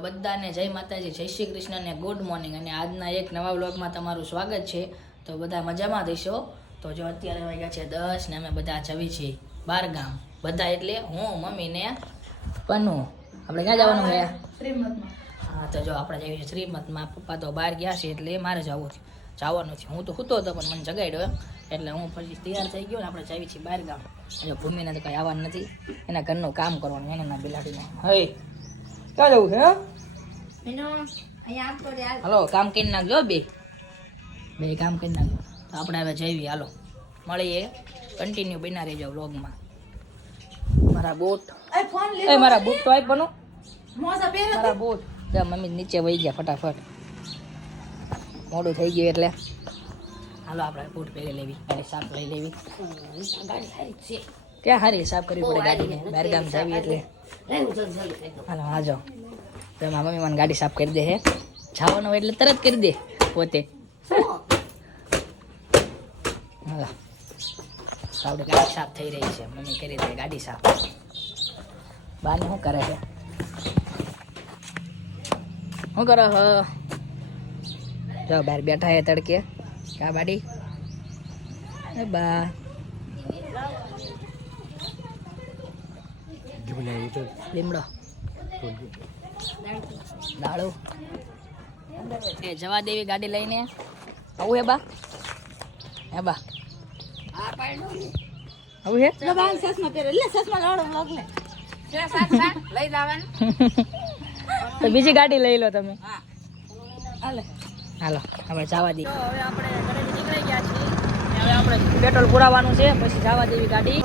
બધાને જય માતાજી, જય શ્રી કૃષ્ણ ને ગુડ મોર્નિંગ. અને આજના એક નવા વ્લોગમાં તમારું સ્વાગત છે. તો બધા મજામાં થઈશો. તો જો અત્યારે વાગ્યા છે 10 ને અમે બધા જવી છીએ બાર ગામ. બધા એટલે હું, મમ્મી ને પન્નુ. આપણે ક્યાં જવાનું છે? શ્રીમતમાં. હા, તો જો આપણે જઈએ શ્રીમતમાં. પપ્પા તો બહાર ગયા છે એટલે મારે જવાનું છે. હું તો સૂતો હતો પણ મને જગાડ્યો એટલે હું પછી તૈયાર થઈ ગયો ને આપણે જઈએ છીએ બહાર ગામ. જો ભૂમિને તો કંઈ આવવાનું નથી, એના ઘરનું કામ કરવાનું એને ના બિલાડીને. હે ક્યાં જવું છે? હાલો કામ કરી નાખજો, બે કામ કરી નાખજો. તો આપણે હવે જઈએ, હાલો મળીએ. કન્ટિન્યુ બના રહેજો વ્લોગમાં. મારા બૂટ મારા બૂટ તો આપ બનો મારા બૂટ. મમ્મી નીચે વહી ગયા ફટાફટ, મોડું થઈ ગયું એટલે હાલો આપણે બૂટ પહેરી લેવી, ગાડી સાફ લઈ લેવી. ગાડી સારી છે, ક્યાં સારી સાફ કરવી પડે ગાડીને, બહાર ગામ જાવી એટલે. હાલો આ જાઓ. તો એમાં મમ્મી મને ગાડી સાફ કરી દે હે, જવાનું હોય એટલે તરત કરી દે પોતે. હાલો આપણે ગાડી સાફ થઈ રહી છે, મમ્મી કરી દે ગાડી સાફ. બાને શું કરે છે? શું કરો હો? જો બહાર બેઠા હે તડકે. કા બાડી બા લીમડો દાળો એ જવા દેવી ગાડી લઈને આવું હે બા? હે બા આવું હે? તો બીજી ગાડી લઈ લો તમે. હાલો હવે જવા દઈએ. હવે આપણે ઘરેથી નીકળી ગયા છીએ. હવે આપણે પેટ્રોલ પુરાવાનું છે, પછી જવા દેવી ગાડી.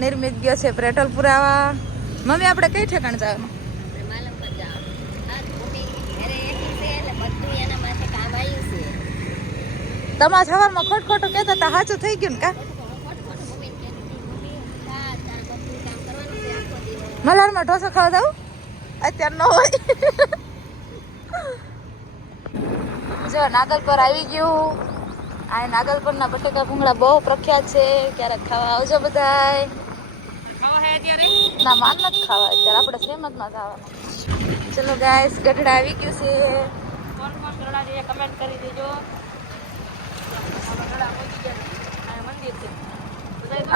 નિર્મિત ગયો છે પેટ્રોલ પુરાવા. મમ્મી આપણે કઈ ઠેકાણ જવાનું? તમારા સવારમાં ખોટું કહેતા હતા, સાચું થઈ ગયું ને કા? મલારમાં ઢોસો ખાવા દઉં અત્યારે ન હોય. જો નાગલપર આવી ગયું. આ નાગલપરના બટેકા ભૂંગળા બહુ પ્રખ્યાત છે, ક્યારેક ખાવા આવજો બધાય. ના માન નથી ખાવા અત્યારે, આપણે શ્રીમતમાં ખાવાનું. ચલો ગાઈસ, ગઢડા આવી ગયું છે. કોણ ગઢડા છે કમેન્ટ કરી દેજો.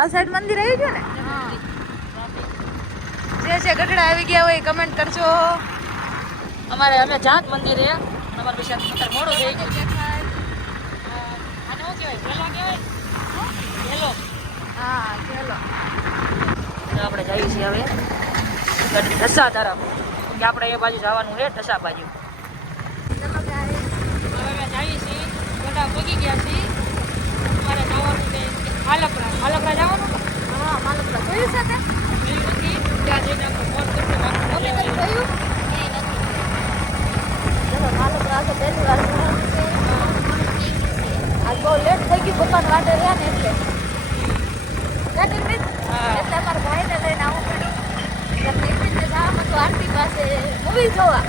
આ સાઈડ મંદિર આવી ગયું ને? જે ગઢડા આવી ગયા હોય કમેન્ટ કરજો. અમારે અમે જાત મંદિરે અમારે વિશે મોડું થઈ ગયું. આને શું કહેવાય? ગેલો કહેવાય? ગેલો. હા ચલો આપણે જઈએ છીએ હવે ઢસા તરફ, કે આપણે એ બાજુ જવાનું છે, ઢસા બાજુ. હવે અમે જઈએ છીએ, બધા પગી ગયા છીએ. અમારે જવાનું છે માલપરા. માલપરા જવાનું? હા માલપરા જોયું છે ને? ત્યાં જઈને આપણે ફોન કરશું. જોયું? ચલો માલપરા તો પહેલી વાર જવાનું છે. આજ બહુ લેટ થઈ ગયું, પપ્પાને વાટે રહ્યા ને એટલે. એટલે અમારા ભાઈને લઈને આવવું પડ્યું. નિર્મિતને જવામાં તો આરતી પાસે મૂવી જોવા.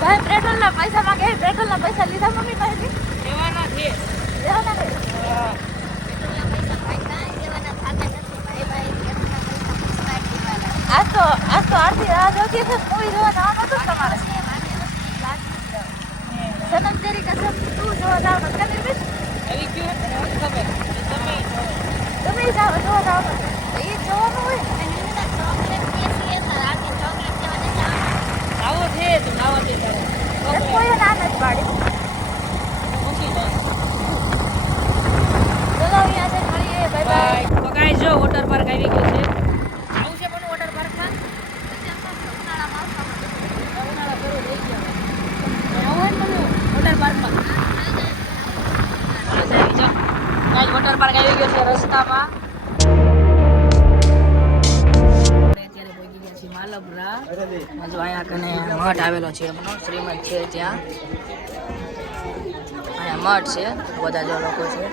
ભાઈ પેટ્રોલના પૈસા માંગે. પેટ્રોલના પૈસા લીધા મમ્મી પાસેથી? લેવાના છે. લેવાના ને? આજ તો આરતી રાહ જોતી છે. મૂવી જોવા જવાનું હતું ને તમારે? સનમ તેરી કસમ 2 જોવા જવાનું છે નિર્મિત? આવી ગયું ને ખબર તમે જાઓ જોવા જવાનું એ જોવાનું હોય. આવો છે તો આવો છે કોઈ ના નથી પાડી. મૂકી દો. ચલો અહીંયા જઈને મળીએ. Bye bye. તો ગાઈસ જો વોટર પાર્ક આવી ગયો છે. આવું છે પણ વોટર પાર્કમાં ઉનાળા શરૂ થઈ ગયા. આવું હોય ને વોટર પાર્કમાં. ગાઈસ વોટર પાર્ક આવી ગયો છે રસ્તામાં. અત્યારે પહોંચી ગયા છીએ માલપરા. જો અહીંયા કને મઠ આવેલો છે, એમનો શ્રીમંત છે ત્યાં. અહીંયા મઠ છે, બધા જો લોકો છે.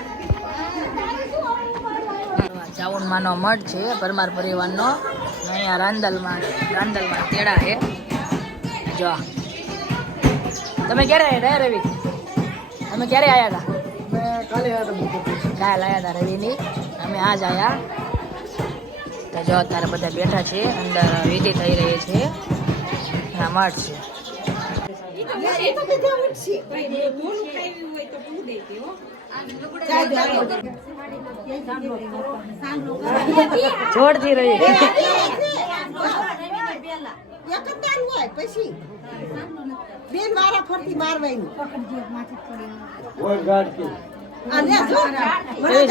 ચાવણમાંનો મઠ છે પરમાર પરિવારનો. અહીંયા રાંદલમાં તેડા છે. જો તમે ક્યારે આવ્યા રવિ? તમે ક્યારે આવ્યા હતા? કાલે આવ્યા હતા રવિની. અમે આજ આવ્યા. તો જો અત્યારે બધા બેઠા છે, અંદર વિધિ થઈ રહી છે. માર્ટ છે. જોડતી રહી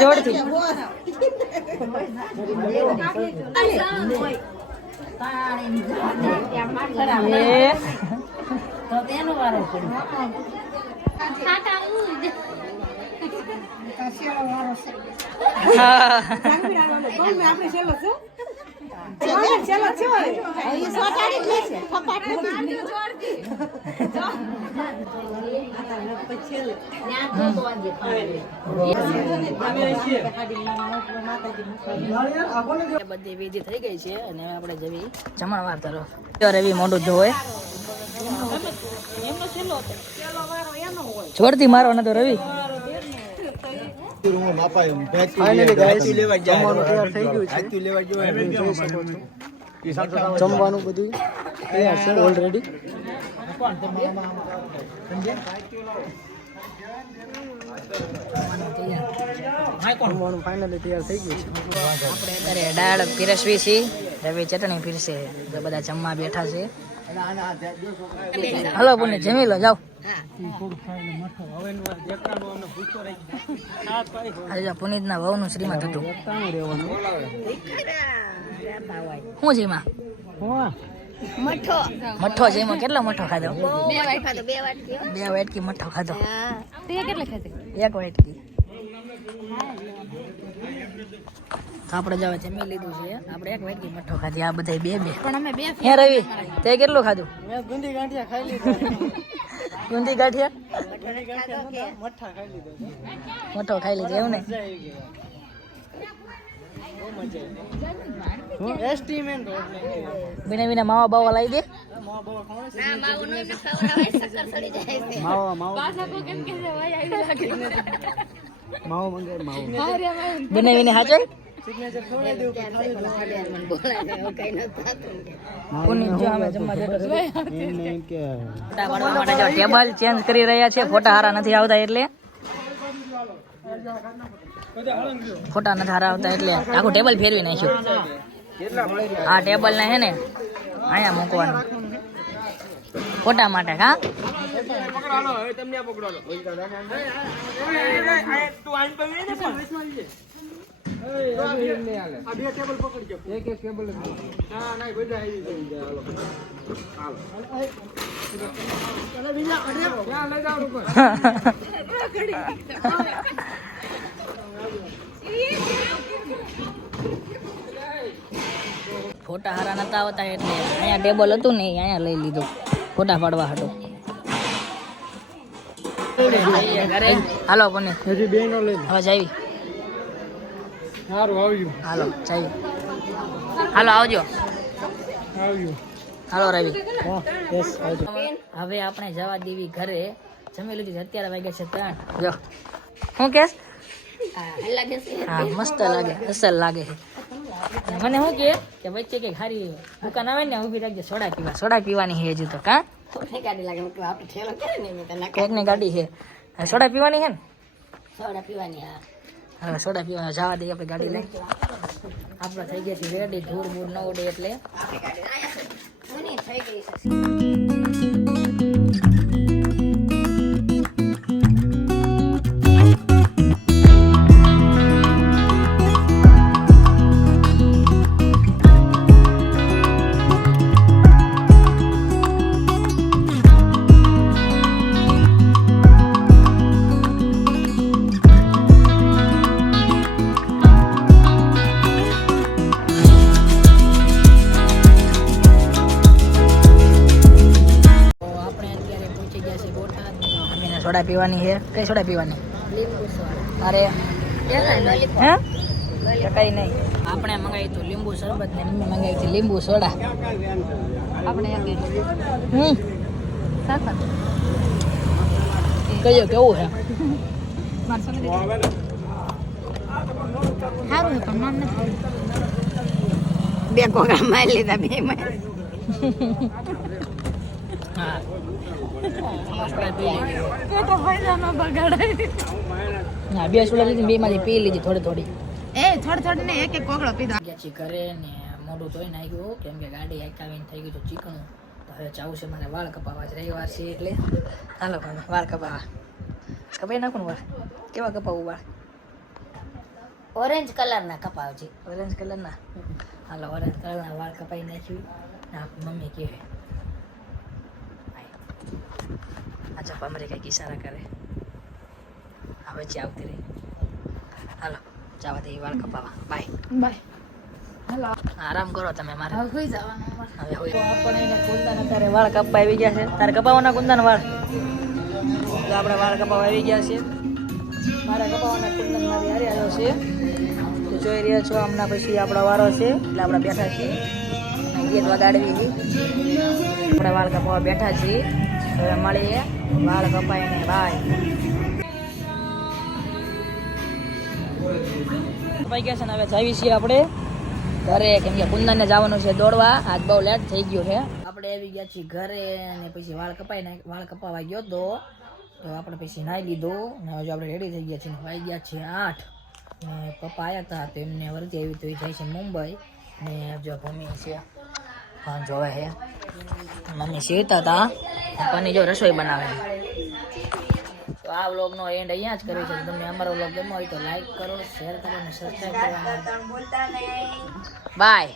જોડતી બધી વિધિ થઈ ગઈ છે અને આપણે જવી જમણવાર તરફ. રવિ મોઢું જોવે જોરથી મારો નતો રવિ. જમવાનું બધું તૈયાર છે ઓલરેડી. જમવાનું ફાઇનલી તૈયાર થઈ ગયું છે. આપણે અત્યારે દાળ પીરસવી છીએ, રવિ ચટણી પીરસે, બધા જમવા બેઠા છે. હલો બોને જમી લો જાઓ. આજે પુનિતના વહુનું શ્રીમંત હતું. શું છે એમાં? મઠ્ઠો છે એમાં. કેટલો મઠ્ઠો ખાધો? 2 વાટકી મઠ્ઠો ખાધો. એક વાટકી. આપણે જવા જમી લીધું છે. આપણે 1 વાટકી મઠ્ઠો ખાધી. આ બધા બે પણ અમે બે. હે રવિ તે કેટલું ખાધું? મેં ગુંદી ગાંઠિયા ખાઈ લીધા. ગુંદી ગાંઠિયા મઠ્ઠા ખાઈ લીધો. મઠ્ઠો ખાઈ લીધો એવું ને? એસ્ટિમેટ બીને બીને માવા બાવા લાવી દે. બીને બીને હાચે સિગ્નેચર ખવડાવી દેવું કે ખાલી ટેબલ ચેન્જ કરી રહ્યા છે. ફોટા હારા નથી આવતા એટલે આખું ટેબલ ફેરવી નાખ્યું. આ ટેબલ ને હે ને અહીંયા મૂકવાનું ફોટા માટે. હા ફોટા હારા નતા આવતા એટલે અહીંયા ટેબલ હતું ને અહીંયા લઈ લીધું ફોટા પાડવા હતું. હાલો કોને હજી બેનો લઈ હવે જાવી. સારું આવ્યું હાલો જાવી. હાલો આવજો. આવ્યું હાલો રવિ. યસ આવજો. હવે આપણે જવા દેવી ઘરે. જમી લીધું છે. અત્યારે વાગ્યા છે 3. જો શું કેસ? હા મસ્ત લાગે, અસલ લાગે છે. મને શું કે વચ્ચે કઈ ખારી દુકાન આવે ને ઉભી રાખજે સોડા પીવા. સોડા પીવાની છે હજુ તો. કા કેકની ગાડી છે. સોડા પીવાની છે ને? સોડા પીવાની. હા સોડા પીવા જવા દઈએ આપણે ગાડી લઈ. આપણે થઈ ગયા છે રેડી. ધૂળ બૂળ ન ઉડે એટલે. સોડા પીવાની છે. કઈ સોડા પીવાની? અરે હે કઈ નહીં. આપણે મંગાવી હતું લીંબુ શરબત ને મમ્મી મંગાવી હતી લીંબુ સોડા. આપણે કયો કેવું છે? સારું છે પણ નામ નથી. 2 કોકા મારી લીધા 2 માં. હા આપણે પી લીધી તો પૈસા ન બગાડાય. હા 2 સોડા લીધી 2 માંથી પી લીધી થોડી થોડી થોડી ને એક કોગળો પીધા. ગયા છીએ ઘરે ને મોઢું ધોઈ નાખ્યું કેમ કે ગાડી આવીને થઈ ગયું તો ચીકણું તો હવે જવું છે મારે વાળ કપાવવા જ રવિવાર છે એટલે હાલો ભાઈ વાળ કપાવવા કપાઈ નાખું ને વાળ કેવા કપાવું વાળ ઓરેન્જ કલરના કપાવજે ઓરેન્જ કલરના હાલો ઓરેન્જ કલરના વાળ કપાઈ નાખ્યું ના મમ્મી કહે અચ્છા પમરે કંઈક ઈશારા કરે હવે જે આવતી રહી હાલો જવા દે વાળ કપાવા બાય આરામ કરો તમે મારે હવે હોય આપણે એને કુંદન અત્યારે વાળ કપાવા આવી ગયા છે તારે કપાવવાના કુંદન વાળ તો આપણે વાળ કપાવવા આવી ગયા છે મારે કપાવવાના કુંદન મારી હારે આવ્યો છે તો જોઈ રહ્યા છો હમણાં પછી આપણો વારો છે એટલે આપણે બેઠા છીએ ગીત વગાડવી આપણે વાળ કપાવવા બેઠા છીએ હવે મળીએ વાળ કપાઈને બાય કપાઈ ગયા છે ને હવે જાવી છીએ આપણે ઘરે કેમ કે કુંદનને જવાનું છે દોડવા આજ બહુ લેટ થઈ ગયું છે આપણે આવી ગયા છીએ ઘરે અને પછી વાળ કપાવા ગયો તો આપણે પછી નાહી લીધું ને હજુ આપણે રેડી થઈ ગયા છીએ વાઈ ગયા છે 8 ને પપ્પા આવ્યા હતા તો એમને વરતી આવી તો એ જાય છે મુંબઈ ને જો ભૂમિ છે હા જોવે છે મમ્મી શીખતા હતા પપ્પાની જો રસોઈ બનાવે તો આ વ્લોગનો એન્ડ અહીંયા જ કર્યો છે તમને અમારો વ્લોગ ગમ્યો હોય તો લાઈક કરો શેર કરો અને સબસ્ક્રાઈબ કરો બાય